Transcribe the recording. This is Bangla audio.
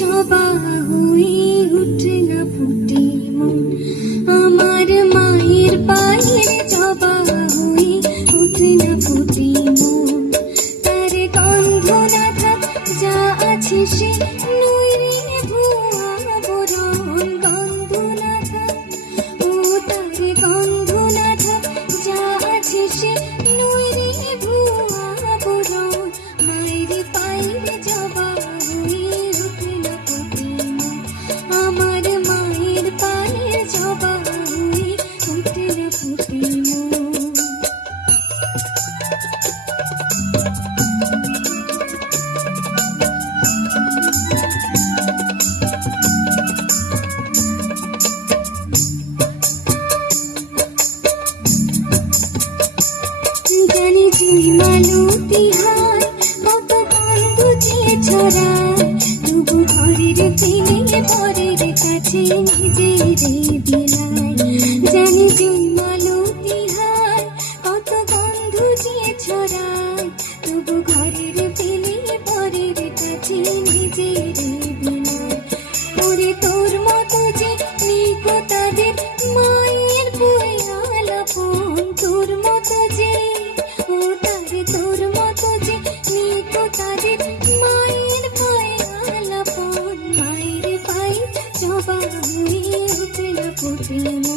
জবা হয়ে উঠে না ফুটে মন, আমার মায়ের পায়ের জবা হয়ে উঠে না ফুটে মন। তার গন্ধ না থাক যা আছে সে নুইরে ভুয়া বরণ, গন্ধ না থাক ও তার গন্ধ না থাক যা আছে সে নুইরে ভুয়া বরণ। মায়ের পায়ের জবা হয়ে উঠে না ফুটে মন, আমার মায়ের পায়ের জবা হয়ে উঠে না ফুটে মন। জানি তুই মালতী হয় কত গন্ধ যে ছড়ায়, তবু ঘরের দিনে পরের কাছে নিজেরে বিলায়। জানি তুই মালতী হয় কত গন্ধ যে ছড়ায়, তবু ঘরের দিনে পরের কাছে নিজেরে বিলায়। ওরে তোর মতো যে নেই গো তাদের মায়ের বয়ালাপন, তোর মতো যে ও তারে তোর মতো যে নেই গো তাদের মায়ের বয়ালাপন। মায়ের পায়ে জবা হয়ে উঠে না ফুটে মন,